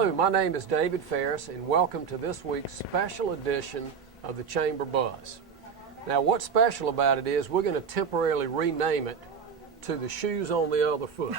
Hello, my name is David Ferris, and welcome to this week's special edition of the Chamber Buzz. Now, what's special about it is we're going to temporarily rename it to the Shoes on the Other Foot,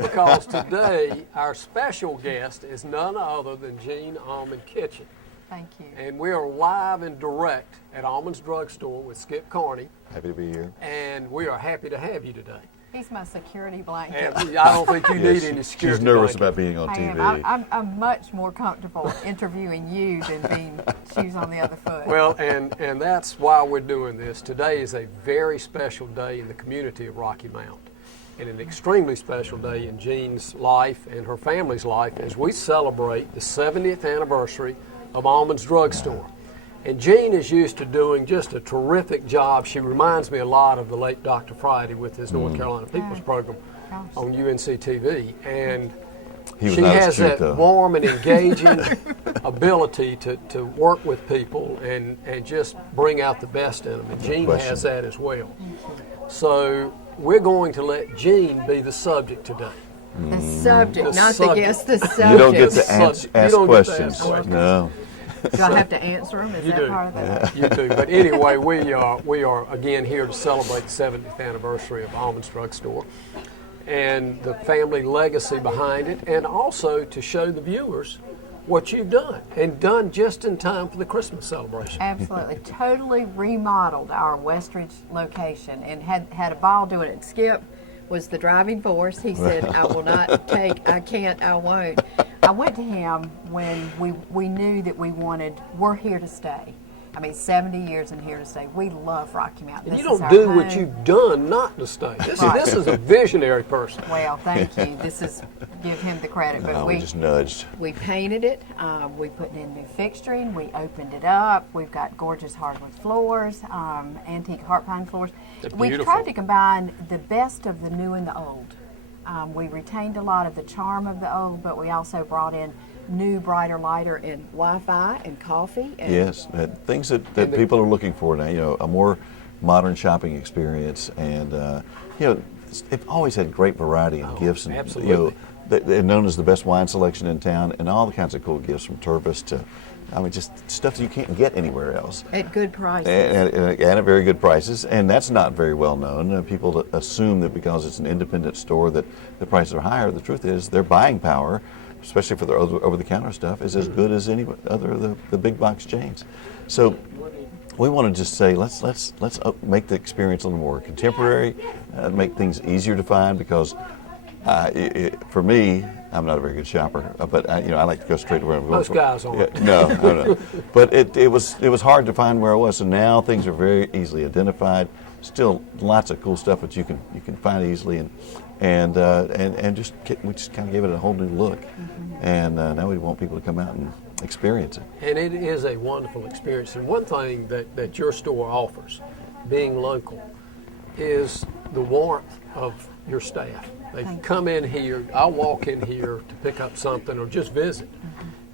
because today our special guest is none other than Jean Almond Kitchen. Thank you. And we are live and direct at Almands Drugstore with Skip Carney. Happy to be here. And we are happy to have you today. He's my security blanket. And I don't think you need any security She's nervous blanket. about being on TV. I'm much more comfortable interviewing you than being shoes on the other foot. Well, and that's why we're doing this. Today is a very special day in the community of Rocky Mount, and an extremely special day in Jean's life and her family's life as we celebrate the 70th anniversary of Almands Drugstore. And Jean is used to doing just a terrific job. She reminds me a lot of the late Dr. Friday with his North Carolina People's Program on UNC TV. And she has that warm and engaging ability to work with people and just bring out the best in them. And Jean has that as well. So we're going to let Jean be the subject today. The subject, not the guest, the subject. You don't get to ask questions. No. Do I have to answer them? Is that part of that? You do. But anyway, we are again here to celebrate the 70th anniversary of Almands Drugstore and the family legacy behind it, and also to show the viewers what you've done, and done just in time for the Christmas celebration. Absolutely. Totally remodeled our Westridge location and had a ball doing it. Skip was the driving force. He said, I will not take, I can't, I won't. I went to him when we knew that we're here to stay. I mean, 70 years and here to stay. We love Rocky Mountain. And you don't do what you've done not to stay. This is a visionary person. Well, thank you. Give him the credit. But we just nudged. We painted it. We put in new fixturing. We opened it up. We've got gorgeous hardwood floors, antique heart pine floors. We've tried to combine the best of the new and the old. We retained a lot of the charm of the old, but we also brought in new, brighter, lighter, and Wi-Fi and coffee. And yes, things that people are looking for now. You know, a more modern shopping experience, and you know, they've always had great variety in gifts, and absolutely. You know, they're known as the best wine selection in town, and all the kinds of cool gifts from Turvis to, I mean, just stuff that you can't get anywhere else. At good prices. And at very good prices, and that's not very well known. People assume that because it's an independent store that the prices are higher. The truth is their buying power, especially for their over-the-counter stuff, is as good as any other of the big box chains. So we want to just say let's make the experience a little more contemporary, make things easier to find, because for me, I'm not a very good shopper, but I like to go straight to where I'm going. Most guys aren't. Yeah, no. But it was hard to find where I was, so now things are very easily identified. Still, lots of cool stuff that you can find easily, and we just kind of gave it a whole new look, and now we want people to come out and experience it. And it is a wonderful experience. And one thing that your store offers, being local, is the warmth of your staff. They come in here, I'll walk in here to pick up something or just visit,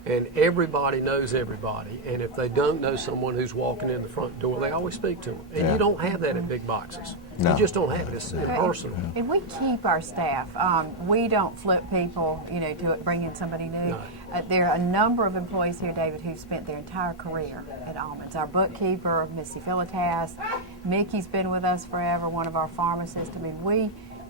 and everybody knows everybody. And if they don't know someone who's walking in the front door, they always speak to them. And you don't have that at big boxes. No. You just don't have it. It's impersonal. And we keep our staff. We don't flip people, to bring in somebody new. No. There are a number of employees here, David, who've spent their entire career at Almands. Our bookkeeper, Missy Philitas, Mickey's been with us forever, one of our pharmacists. I mean,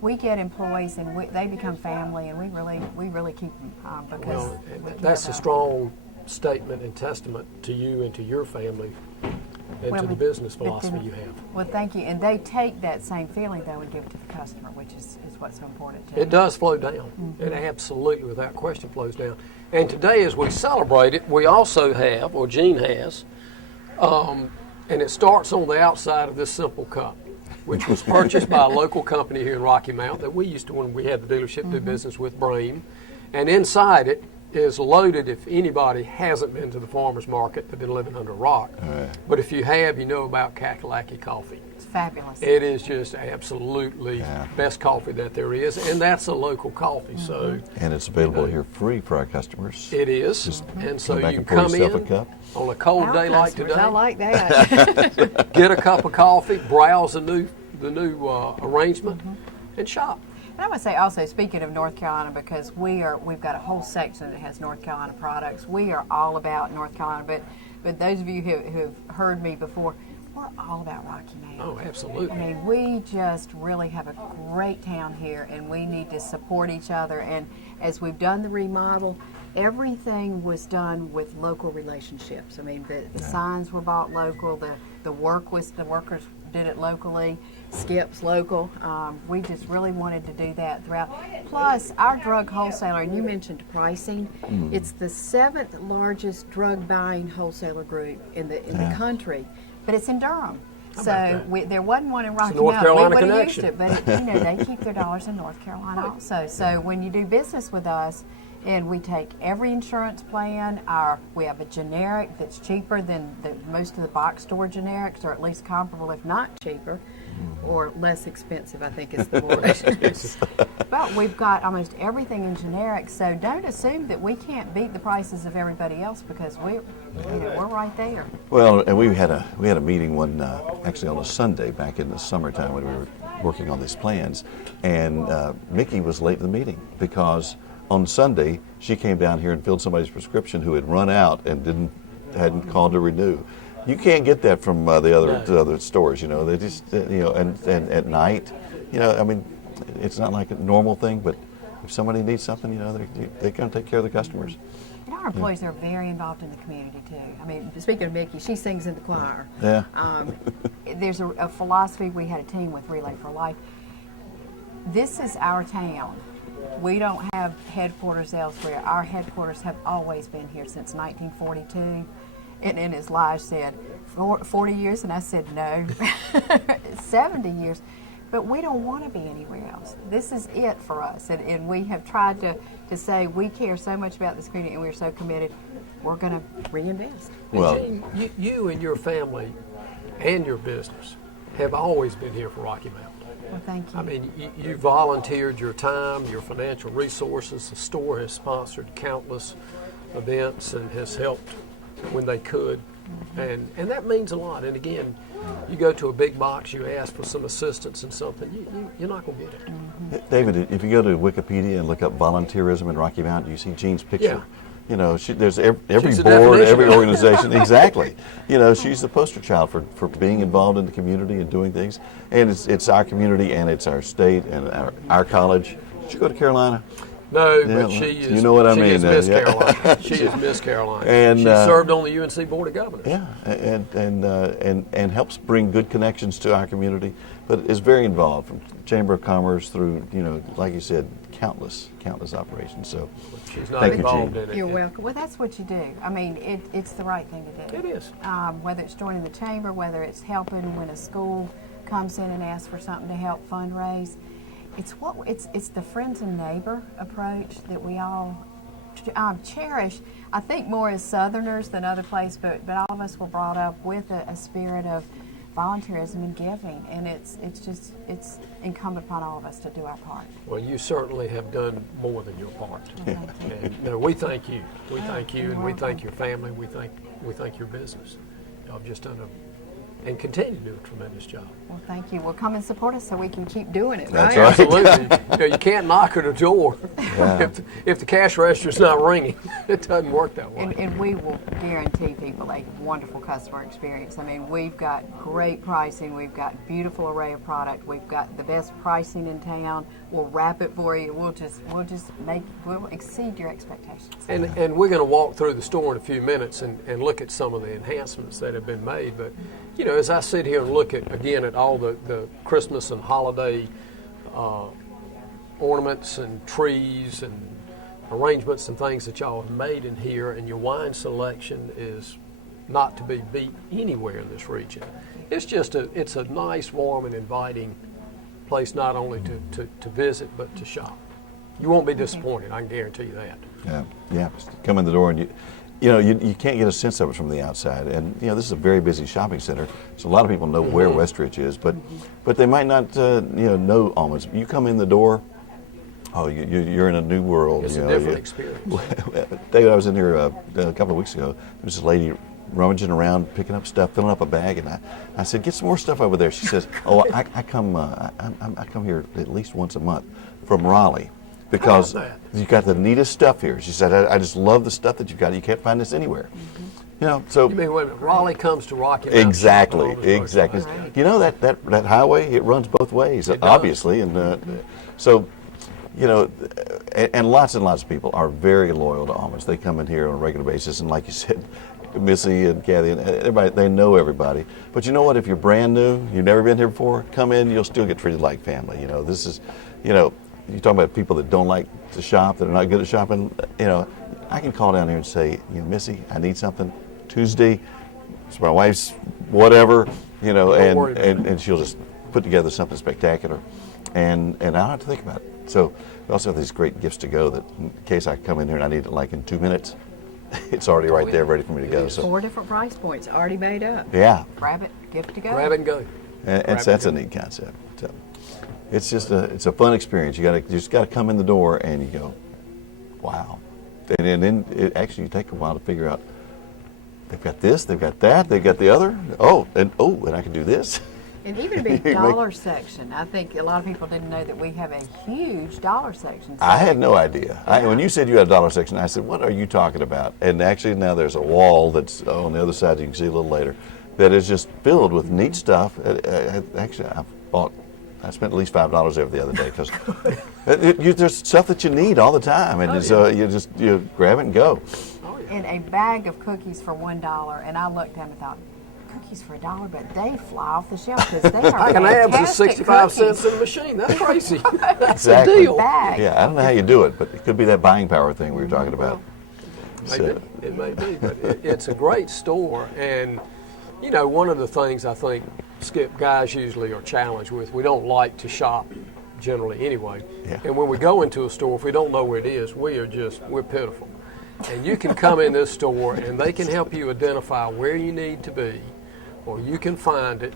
we get employees and they become family, and we really keep them because that's a strong statement and testament to you and to your family and to the business philosophy you have. Well, thank you. And they take that same feeling, though, and give it to the customer, which is what's so important to It does flow down. It absolutely, without question, flows down. And today, as we celebrate it, we also have, or Jean has, and it starts on the outside of this simple cup, which was purchased by a local company here in Rocky Mount that we used to, when we had the dealership, do business with, Bream. And inside it is loaded, if anybody hasn't been to the farmer's market, they've been living under a rock. But if you have, you know about Kakalaki coffee. It's fabulous. It is just absolutely best coffee that there is, and that's a local coffee. So and it's available here free for our customers. It is, and so you can come in on a cold day like today. I like that. Get a cup of coffee, browse the new arrangement, and shop. And I would say also, speaking of North Carolina, because we've got a whole section that has North Carolina products. We are all about North Carolina, but those of you who have heard me before, we're all about Rocky Mount. Oh, absolutely. I mean, we just really have a great town here, and we need to support each other. And as we've done the remodel, everything was done with local relationships. I mean, the signs were bought local, the workers did it locally, Skip's local. We just really wanted to do that throughout. Plus, our drug wholesaler, and you mentioned pricing, it's the 7th largest drug buying wholesaler group in the country, but it's in Durham. So there wasn't one in Rocky North Mount. Carolina We would have connection. used it, but they keep their dollars in North Carolina also. So when you do business with us, and we take every insurance plan, we have a generic that's cheaper than most of the box store generics, or at least comparable, if not cheaper, or less expensive, I think is the word. But we've got almost everything in generic, so don't assume that we can't beat the prices of everybody else, because we're right there. Well, and we had a meeting actually on a Sunday back in the summertime when we were working on these plans, and Mickey was late to the meeting because on Sunday she came down here and filled somebody's prescription who had run out and hadn't called to renew. You can't get that from the other stores, They just, and at night, I mean, it's not like a normal thing, but if somebody needs something, they're going to take care of the customers. And our employees are very involved in the community too. I mean, speaking of Mickey, she sings in the choir. Yeah. There's a philosophy. We had a team with Relay for Life. This is our town. We don't have headquarters elsewhere. Our headquarters have always been here since 1942. And in his live said, 40 years, and I said no, 70 years. But we don't want to be anywhere else. This is it for us. And we have tried to say we care so much about this community and we're so committed, we're going to reinvest. Well, Gene, you and your family and your business have always been here for Rocky Mount. Well, thank you. I mean, you volunteered your time, your financial resources. The store has sponsored countless events and has helped when they could. And that means a lot. And again, you go to a big box, you ask for some assistance in something, you're not going to get it. David, if you go to Wikipedia and look up volunteerism in Rocky Mount, you see Jean's picture. There's every She's the board, definition every of it. organization. Exactly. She's the poster child for being involved in the community and doing things. And it's our community and it's our state and our college. Did you go to Carolina? No, but she is. You know what I mean. Is Miss Yeah. Carolina. She is Miss Carolina. And, she served on the UNC Board of Governors. Yeah, and helps bring good connections to our community, but is very involved from Chamber of Commerce through, like you said, countless operations. So She's not thank involved you, in it. You're welcome. Well, that's what you do. I mean, it's the right thing to do. It is. Whether it's joining the chamber, whether it's helping when a school comes in and asks for something to help fundraise. It's the friends and neighbor approach that we all cherish. I think more as Southerners than other places, but all of us were brought up with a spirit of volunteerism and giving, and it's incumbent upon all of us to do our part. Well, you certainly have done more than your part. Well, thank you. And no, we thank you. We thank you, and we thank your family. We thank your business. Y'all have just done and continue to do a tremendous job. Well, thank you. Well, come and support us so we can keep doing it. That's right? right. Absolutely. You can't knock at a door if the cash register's not ringing. It doesn't work that way. And we will guarantee people a wonderful customer experience. I mean, we've got great pricing. We've got beautiful array of product. We've got the best pricing in town. We'll wrap it for you. We'll exceed your expectations. And we're going to walk through the store in a few minutes and look at some of the enhancements that have been made. But, as I sit here and look at all the Christmas and holiday ornaments and trees and arrangements and things that y'all have made in here, and your wine selection is not to be beat anywhere in this region. It's a nice, warm, and inviting place not only to visit but to shop. You won't be disappointed, I can guarantee you that. Yeah. Just come in the door and you can't get a sense of it from the outside. And this is a very busy shopping center, so a lot of people know where Westridge is, but they might not know Almands. You come in the door, you're in a new world. It's a different experience. David, I was in here a couple of weeks ago. There was this lady rummaging around, picking up stuff, filling up a bag, and I said, get some more stuff over there. She says, oh, I come here at least once a month from Raleigh because you've got the neatest stuff here. She said, I just love the stuff that you've got. You can't find this anywhere. You know, so You mean, wait a minute, Raleigh comes to Rocky Mountain? exactly. Right. You know that highway, it runs both ways, It does. obviously, and so. You know, and lots of people are very loyal to Almands. They come in here on a regular basis, and like you said, Missy and Kathy and everybody, they know everybody. But you know what? If you're brand new, you've never been here before, come in, you'll still get treated like family. You know, this is, you know, you talk about people that don't like to shop, that are not good at shopping. You know, I can call down here and say, you know, Missy, I need something Tuesday. It's my wife's whatever, you know, and she'll just put together something spectacular, and I don't have to think about it. So we also have these great gifts to go that in case I come in here and I need it like in 2 minutes, it's already right there ready for me to go. So 4 different price points already made up. yeah, Grab it, gift to go. Grab it and go. and so that's a neat concept. So it's just it's a fun experience. You just got to come in the door and you go, wow, and then it actually take a while to figure out. They've got this, they've got that, they've got the other. And I can do this. And even a big dollar section. I think a lot of people didn't know that we have a huge dollar section. I had no idea. When you said you had a dollar section, I said, what are you talking about? And actually now there's a wall that's on the other side, you can see a little later, that is just filled with neat stuff. Actually, I spent at least $5 there the other day because there's stuff that you need all the time, and you grab it and go. And a bag of cookies for $1, and I looked at them and thought, cookies for $1, but they fly off the shelf because they are I can add to fantastic 65 cookies. cents in the machine. That's crazy. That's Exactly. the deal. Bag. Yeah, I don't know how you do it, but it could be that buying power thing we were talking about. Maybe. It may be, but it's a great store. And, you know, one of the things I think, Skip, guys usually are challenged with, we don't like to shop generally anyway. Yeah. And when we go into a store, if we don't know where it is, we're pitiful. And you can come in this store and they can help you identify where you need to be, or you can find it,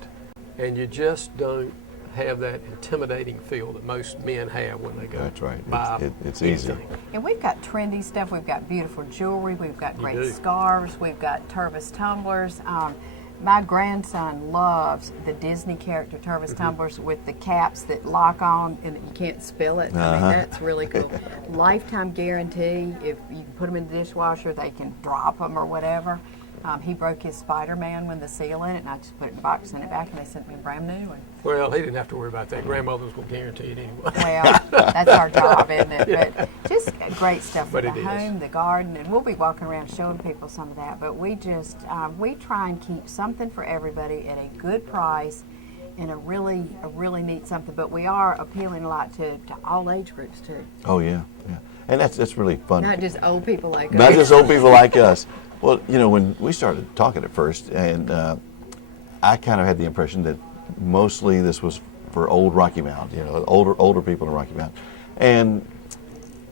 and you just don't have that intimidating feel that most men have when they go. That's right. Buy It's easy. anything. And we've got trendy stuff. We've got beautiful jewelry. We've got You great do. scarves. We've got Tervis tumblers. My grandson loves the Disney character Tervis tumblers with the caps that lock on and you can't spill it. I mean, that's really cool. Lifetime guarantee. If you put them in the dishwasher, they can drop them or whatever. He broke his Spider-Man with the seal in it, and I just put it in a box, sent it back, and they sent me a brand new one. Well, he didn't have to worry about that. Grandmothers will guarantee it anyway. Well, that's our job, isn't it? Yeah. But just great stuff for But the it is. home, the garden, and we'll be walking around showing people some of that. But we just, we try and keep something for everybody at a good price and a really neat something. But we are appealing a lot to all age groups too. Oh yeah. And that's really fun. Not just old people like Not us. just old people like us. Well, you know, when we started talking at first, and I kind of had the impression that mostly this was for old Rocky Mount, you know, older people in Rocky Mount. And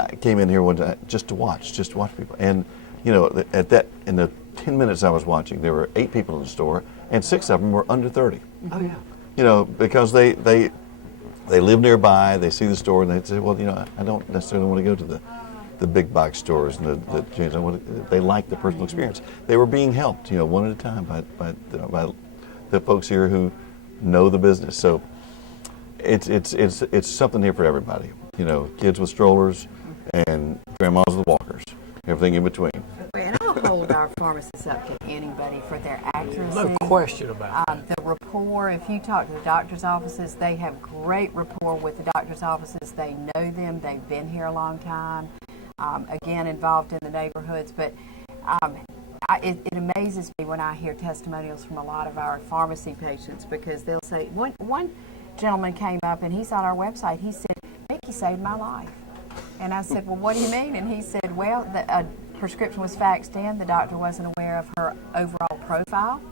I came in here one day just to watch people. And, you know, in the 10 minutes I was watching, there were 8 people in the store, and 6 of them were under 30. Oh, yeah. You know, because they live nearby, they see the store, and they say, well, you know, I don't necessarily want to go to the big box stores and the chains. They like the personal experience. They were being helped, you know, one at a time by the folks here who know the business. So it's something here for everybody. You know, kids with strollers and grandmas with walkers, everything in between. And I'll hold our pharmacists up to anybody for their accuracy. No question about it. The rapport, if you talk to the doctor's offices, they have great rapport with the doctor's offices. They know them. They've been here a long time. Again, involved in the neighborhoods. But it amazes me when I hear testimonials from a lot of our pharmacy patients because they'll say, one gentleman came up and he's on our website. He said, Mickey saved my life. And I said, well, what do you mean? And he said, well, the prescription was faxed in. The doctor wasn't aware of her overall profile.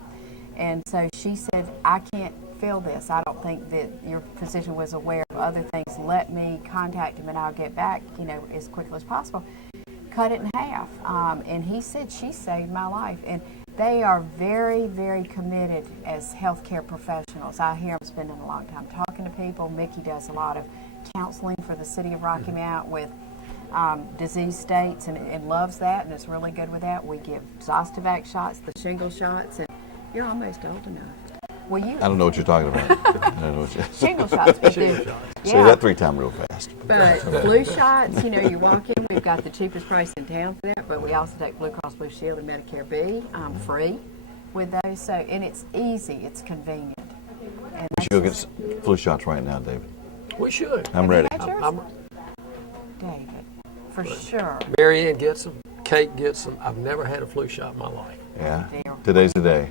And so she said, I can't fill this. I don't think that your physician was aware of other things. Let me contact him and I'll get back, you know, as quickly as possible. Cut it in half. And he said, she saved my life. And they are very, very committed as healthcare professionals. I hear them spending a long time talking to people. Mickey does a lot of counseling for the city of Rocky Mount with disease states and loves that and is really good with that. We give Zostavac shots, the shingle shots, and you're almost old enough. Well, you. I don't know what you're talking about. I don't know what Shingle shots. We do. Yeah. Say that 3 times real fast. But flu shots, you walk in, we've got the cheapest price in town for that, but we also take Blue Cross Blue Shield and Medicare B free with those. So, and it's easy, it's convenient. And We should go get flu shots right now, David. We should. I'm ready. Have you had yours? I'm- David, for sure. Mary Ann gets them. Kate gets them. I've never had a flu shot in my life. Yeah. There. Today's the day.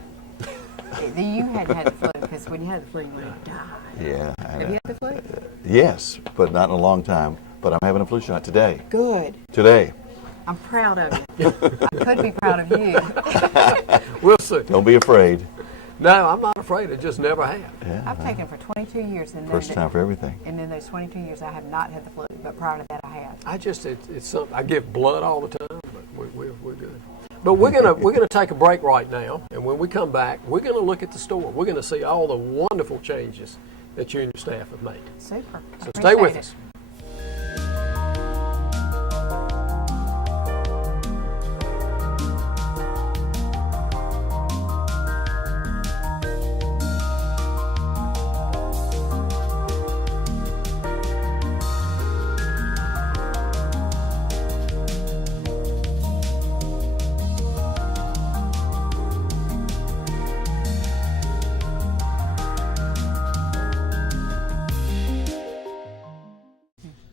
You hadn't had the flu because when you had the flu, you would have died. Yeah. I Have know. you had the flu? Yes, but not in a long time. But I'm having a flu shot today. Good. Today. I'm proud of you. I could be proud of you. We'll see. Don't be afraid. No, I'm not afraid. I just never have. Yeah. I've taken for 22 years. And First time for everything. And in those 22 years, I have not had the flu, but prior to that, I have. It's something. I give blood all the time, but we're good. But we're gonna take a break right now, and when we come back, we're gonna look at the store. We're gonna see all the wonderful changes that you and your staff have made. Super. So stay with us.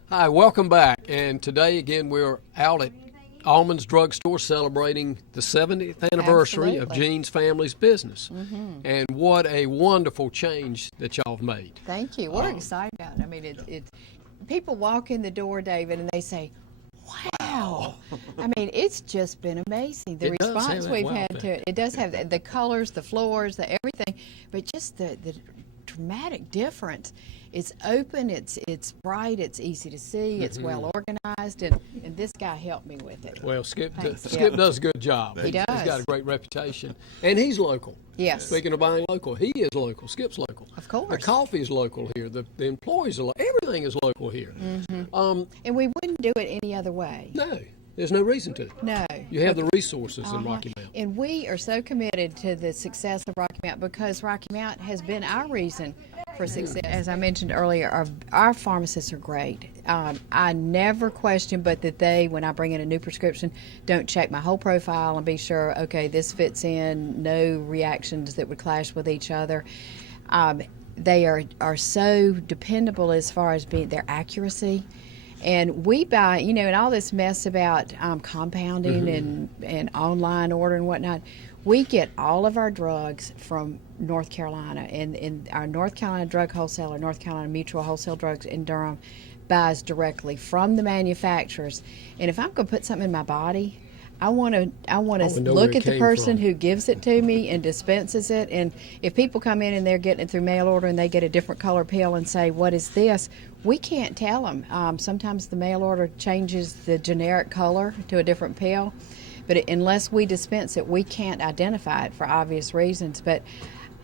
Hi, welcome back. And today, again, we're out at Almands Drugstore celebrating the 70th anniversary of Absolutely. Jean's family's business. And what a wonderful change that y'all have made. Thank you. We're excited about it. I mean, it's people walk in the door, David, and they say, wow. I mean, it's just been amazing. The It does have response that we've wow had factor. to it. It does have the colors, the floors, the everything, but just the dramatic difference. It's open, it's bright, it's easy to see, it's well organized, and this guy helped me with it. Well, Skip Thanks, Skip does a good job. He He's does. got a great reputation. And he's local. Yes. Speaking of buying local, he is local. Skip's local. Of course. The coffee is local here. The employees are local. Everything is local here. And we wouldn't do it any other way. No, there's no reason to. No. You have the resources in Rocky Mount. And we are so committed to the success of Rocky Mount because Rocky Mount has been our reason for success. As I mentioned earlier, our pharmacists are great. I never question but that they, when I bring in a new prescription, don't check my whole profile and be sure, okay, this fits in, no reactions that would clash with each other. They are so dependable as far as being their accuracy. And we buy, and all this mess about compounding and online order and whatnot, we get all of our drugs from North Carolina. And our North Carolina drug wholesaler, North Carolina Mutual Wholesale Drugs in Durham, buys directly from the manufacturers. And if I'm going to put something in my body, I want to know where look it at the came person from. who gives it to me and dispenses it. And if people come in and they're getting it through mail order and they get a different color pill and say, what is this? We can't tell them. Sometimes the mail order changes the generic color to a different pill. But unless we dispense it, we can't identify it for obvious reasons. But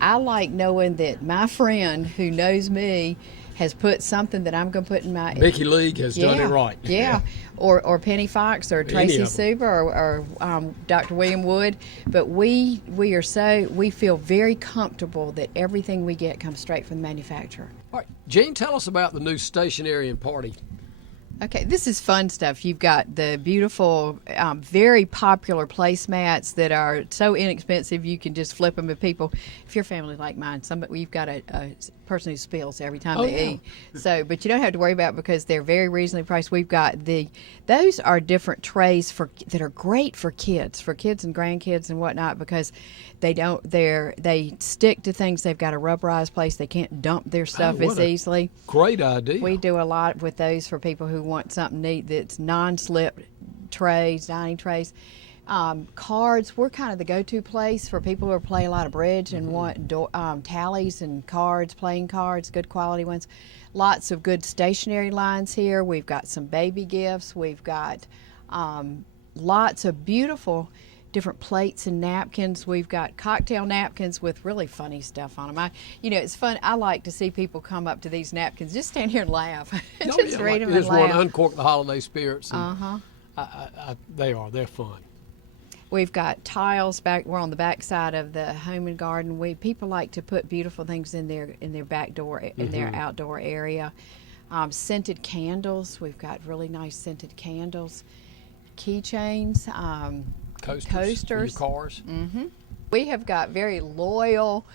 I like knowing that my friend who knows me has put something that I'm going to put in my... Vicky League has done it right. Yeah, or Penny Fox or Tracy of them. Suber or Dr. William Wood. But we feel very comfortable that everything we get comes straight from the manufacturer. All right, Jean, tell us about the new stationery and party. Okay, this is fun stuff. You've got the beautiful, very popular placemats that are so inexpensive you can just flip them to people. If your family like mine, you've got a person who spills every time they eat. So, but you don't have to worry about it because they're very reasonably priced. We've got those are different trays that are great for kids and grandkids and whatnot because they stick to things. They've got a rubberized place. They can't dump their stuff as easily. Great idea. We do a lot with those for people who want something neat that's non-slip trays, dining trays. Cards, we're kind of the go-to place for people who play a lot of bridge and want tallies and cards, playing cards, good quality ones. Lots of good stationery lines here. We've got some baby gifts. We've got lots of beautiful different plates and napkins. We've got cocktail napkins with really funny stuff on them. It's fun. I like to see people come up to these napkins, just stand here and laugh. Just read them and Here's one, laugh. uncork the holiday spirits. And they're fun. We've got tiles back. We're on the back side of the home and garden. People like to put beautiful things in their back door, in their outdoor area. Scented candles. We've got really nice scented candles. Keychains. Coasters. For your cars. We have got very loyal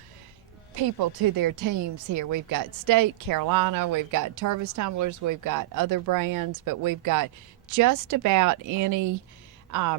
people to their teams here. We've got State, Carolina. We've got Tervis tumblers. We've got other brands, but we've got just about any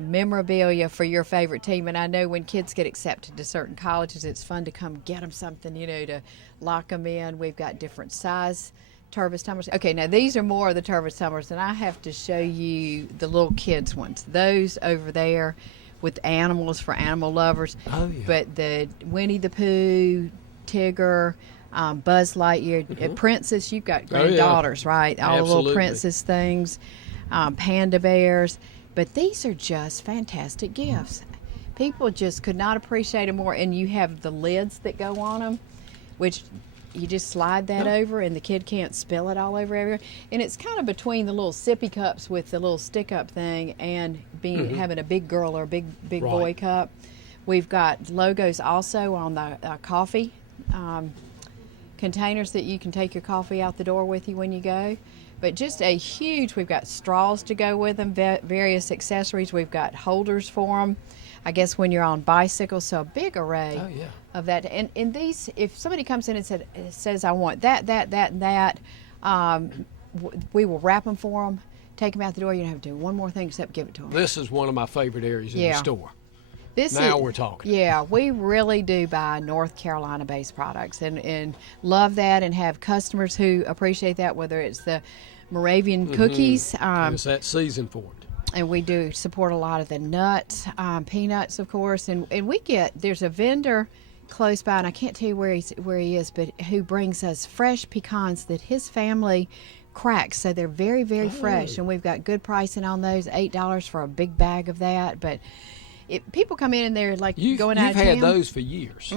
memorabilia for your favorite team. And I know when kids get accepted to certain colleges, it's fun to come get them something, to lock them in. We've got different size Tervis tumblers. Okay, now these are more of the Tervis tumblers, and I have to show you the little kids ones. Those over there with animals for animal lovers. Oh, yeah. But the Winnie the Pooh, Tigger, Buzz Lightyear, Princess, you've got granddaughters, right? All the little Absolutely. princess things, panda bears. But these are just fantastic gifts. People just could not appreciate them more. And you have the lids that go on them, which you just slide that over and the kid can't spill it all over everywhere. And it's kind of between the little sippy cups with the little stick-up thing and having a big girl or a big boy cup. We've got logos also on the coffee containers that you can take your coffee out the door with you when you go. But just we've got straws to go with them, various accessories. We've got holders for them, I guess, when you're on bicycles. So a big array of that. And these, if somebody comes in and says, I want that, and that, we will wrap them for them, take them out the door. You don't have to do one more thing except give it to them. This is one of my favorite areas in the store. We're talking. Yeah, we really do buy North Carolina-based products and love that, and have customers who appreciate that, whether it's the Moravian cookies. It's that season for it. And we do support a lot of the nuts, peanuts, of course. And there's a vendor close by, and I can't tell you where he is, but who brings us fresh pecans that his family cracks. So they're very, very fresh. And we've got good pricing on those, $8 for a big bag of that. But people come in and they're like going out of town. You've had those for years.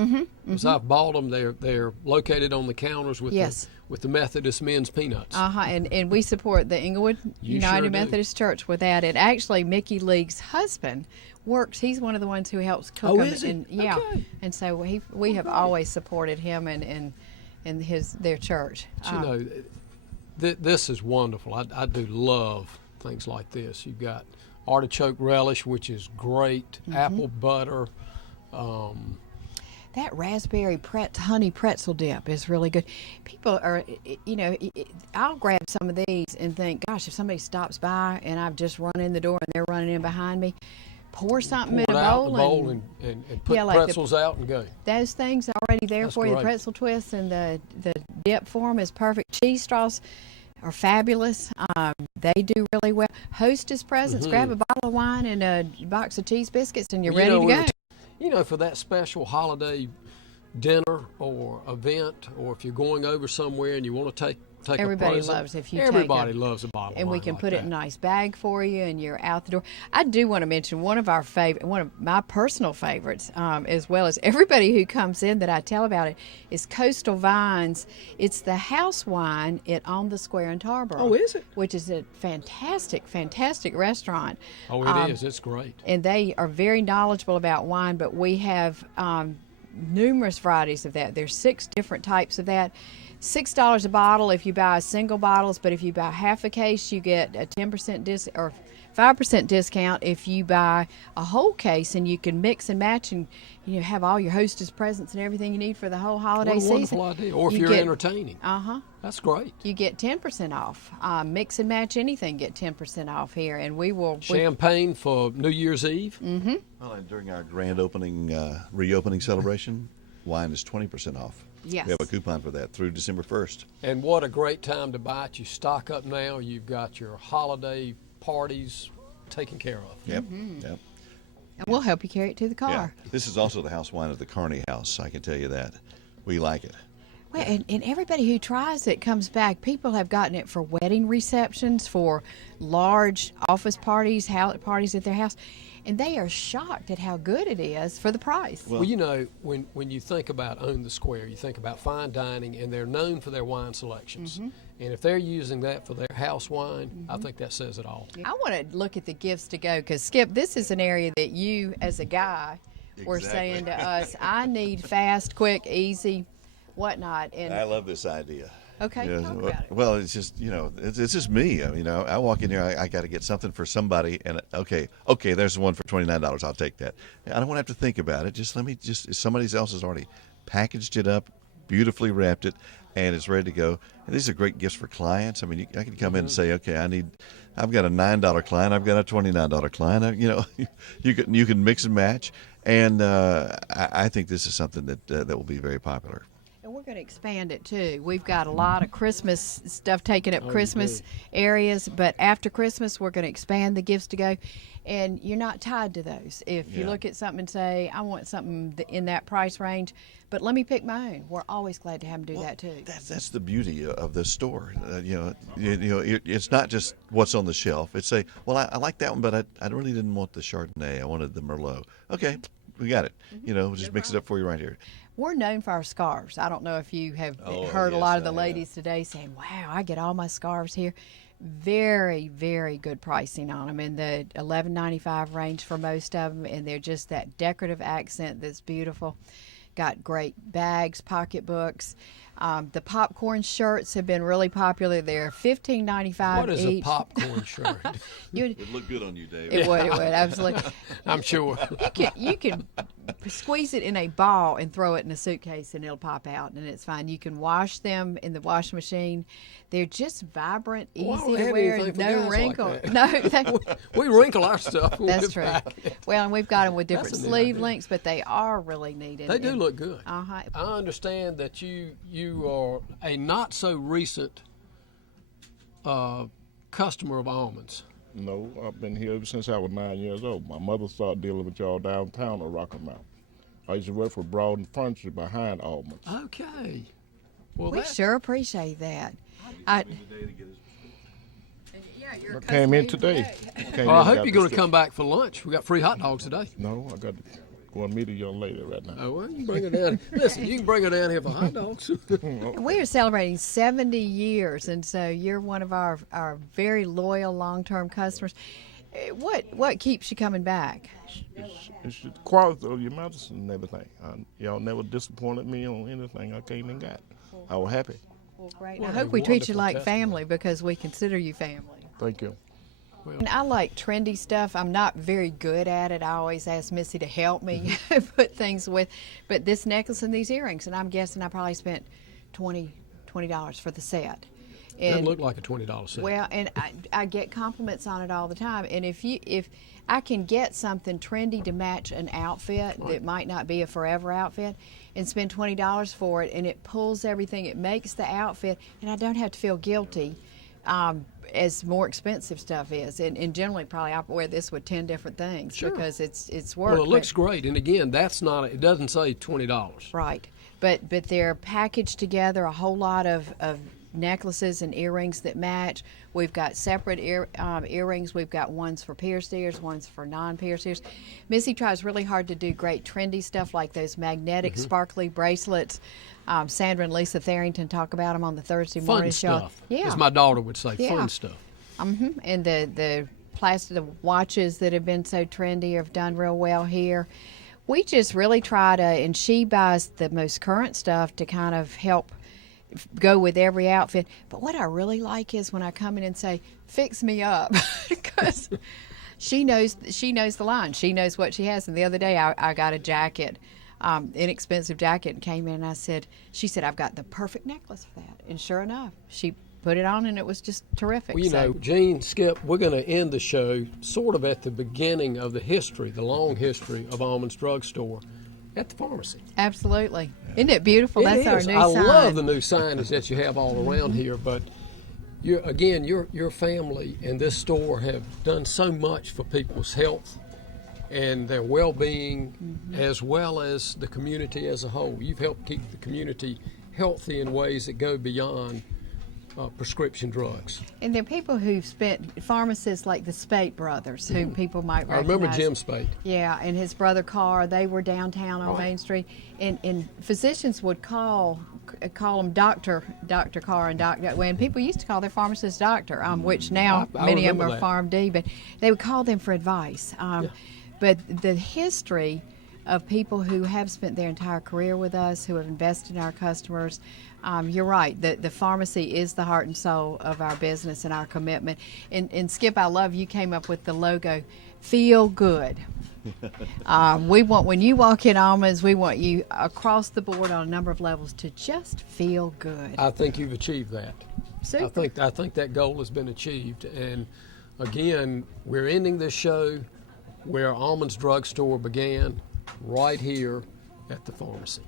Because I've bought them. They're located on the counters with the Methodist men's peanuts. And we support the Inglewood United Methodist Church with that. And actually, Mickey League's husband works. He's one of the ones who helps cook them. Is he? Okay. And so we have always supported him and their church. But this is wonderful. I do love things like this. You've got artichoke relish, which is great. Apple butter. That raspberry honey pretzel dip is really good. People are, I'll grab some of these and think, gosh, if somebody stops by and I've just run in the door and they're running in behind me, pour something in a bowl and put pretzels out and go. Those things already there for you. The pretzel twist and the dip for them is perfect. Cheese straws are fabulous. They do really well. Hostess presents. Grab a bottle of wine and a box of cheese biscuits and you're ready to go. For that special holiday dinner or event, or if you're going over somewhere and you want to take Everybody a present, loves if you everybody loves a bottle of wine. And we can like put it in a nice bag for you and you're out the door. I do want to mention one of my personal favorites, as well as everybody who comes in that I tell about it, is Coastal Vines. It's the house wine On the Square in Tarboro. Oh, is it? Which is a fantastic restaurant. Oh, it is. It's great. And they are very knowledgeable about wine, but we have numerous varieties of that. There's 6 different types of that. $6 a bottle if you buy single bottles, but if you buy half a case, you get a 10% or 5% discount if you buy a whole case, and you can mix and match and have all your hostess presents and everything you need for the whole holiday season. What a wonderful idea. Or if you're entertaining. That's great. You get 10% off. Mix and match anything, get 10% off here, and we will. Champagne for New Year's Eve. Well, and during our grand opening, reopening celebration, wine is 20% off. Yes. We have a coupon for that through December 1st. And what a great time to buy it. You stock up now. You've got your holiday parties taken care of. Yep. And we'll help you carry it to the car. Yeah. This is also the house wine of the Carney House. I can tell you that. We like it. Well, and everybody who tries it comes back. People have gotten it for wedding receptions, for large office parties, parties at their house. and they are shocked at how good it is for the price. Well, when you think about Own the Square, you think about fine dining, and they're known for their wine selections. And if they're using that for their house wine, I think that says it all. I want to look at the gifts to go, because Skip, this is an area that you as a guy were saying to us, I need fast, quick, easy, whatnot. And I love this idea. Okay, talk about it. Well, it's just, it's just me. I walk in here, I got to get something for somebody, and okay, there's one for $29. I'll take that. I don't want to have to think about it. Somebody else has already packaged it up, beautifully wrapped it, and it's ready to go. And these are great gifts for clients. I mean, I can come in and say, okay, I've got a $9 client, I've got a $29 client. You can mix and match, and I think this is something that will be very popular. And we're going to expand it too. We've got a lot of Christmas stuff taking up Christmas areas, but after Christmas, we're going to expand the gifts to go. And you're not tied to those. If you look at something and say, I want something in that price range, but let me pick my own, we're always glad to have them do that too. That's the beauty of this store. It's not just what's on the shelf. It's I like that one, but I really didn't want the Chardonnay. I wanted the Merlot. Okay, we got it. Just mix it up for you right here. We're known for our scarves. I don't know if you have heard a lot of the ladies today saying, wow, I get all my scarves here. Very, very good pricing on them, in the $11.95 range for most of them, and they're just that decorative accent that's beautiful. Got great bags, pocketbooks. The popcorn shirts have been really popular. They're $15.95 each. What is a popcorn shirt? It would look good on you, Dave. It would, absolutely. I'm sure. You can squeeze it in a ball and throw it in a suitcase, and it'll pop out, and it's fine. You can wash them in the washing machine. They're just vibrant, easy to wear, no wrinkle. Like we wrinkle our stuff. That's true. Well, and we've got them with different sleeve lengths, but they are really neat. They do look good. Uh-huh. I understand that you are a not so recent customer of Almands. No, I've been here ever since I was 9 years old. My mother started dealing with y'all downtown at Rocky Mount. I used to work for Broad and Furniture behind Almands. Okay. Well, we sure appreciate that. I came in today. I hope you're going to come back for lunch. We got free hot dogs today. No, I got to go and meet a young lady right now. Oh, well, you can bring her down. Listen, you can bring her down here for hot dogs. We are celebrating 70 years, and so you're one of our very loyal long-term customers. What keeps you coming back? It's the quality of your medicine and everything. Y'all never disappointed me on anything I came and got. I was happy. Well, great. I hope we treat you like family, because we consider you family. Thank you. And I like trendy stuff. I'm not very good at it. I always ask Missy to help me put things with. But this necklace and these earrings, and I'm guessing I probably spent $20 for the set. It doesn't look like a $20 set. Well, and I get compliments on it all the time. And if I can get something trendy to match an outfit that might not be a forever outfit, and spend $20 for it, and it pulls everything, it makes the outfit, and I don't have to feel guilty as more expensive stuff is. And generally, probably I wear this with 10 different things because it's work. Well, it looks great, and again, it doesn't say $20. Right, but they're packaged together, a whole lot of necklaces and earrings that match. We've got separate earrings. We've got ones for pierced ears, ones for non-pierced ears. Missy tries really hard to do great trendy stuff like those magnetic sparkly bracelets. Sandra and Lisa Tharrington talk about them on the Thursday morning show. Fun stuff, as my daughter would say, fun stuff. And the plastic watches that have been so trendy have done real well here. We just really try to, and she buys the most current stuff to kind of help go with every outfit. But what I really like is when I come in and say, fix me up, because she knows the line. She knows what she has. And the other day I got a jacket, inexpensive jacket, and came in and she said, I've got the perfect necklace for that. And sure enough, she put it on, and it was just terrific. Well, Gene, Skip, we're going to end the show sort of at the beginning of the long history of Almands Drug Store at the pharmacy. Absolutely. Isn't it beautiful? That's our new sign. I love the new signage that you have all around here, but your family and this store have done so much for people's health and their well-being, as well as the community as a whole. You've helped keep the community healthy in ways that go beyond prescription drugs. And there are people who've spent, pharmacists like the Spate brothers, who people might I recognize. remember Jim Spate. Yeah, and his brother Carr, they were downtown on Main Street. And physicians would call them Dr. Carr and Dr. When people used to call their pharmacist doctor, which now I many of them remember are that. PharmD, but they would call them for advice. But the history of people who have spent their entire career with us, who have invested in our customers, you're right, the pharmacy is the heart and soul of our business and our commitment. And Skip, I love you came up with the logo, Feel Good. We want, when you walk in Almands, we want you across the board on a number of levels to just feel good. I think you've achieved that. Super. I think that goal has been achieved. And again, we're ending this show where Almands Drugstore began, right here at the pharmacy.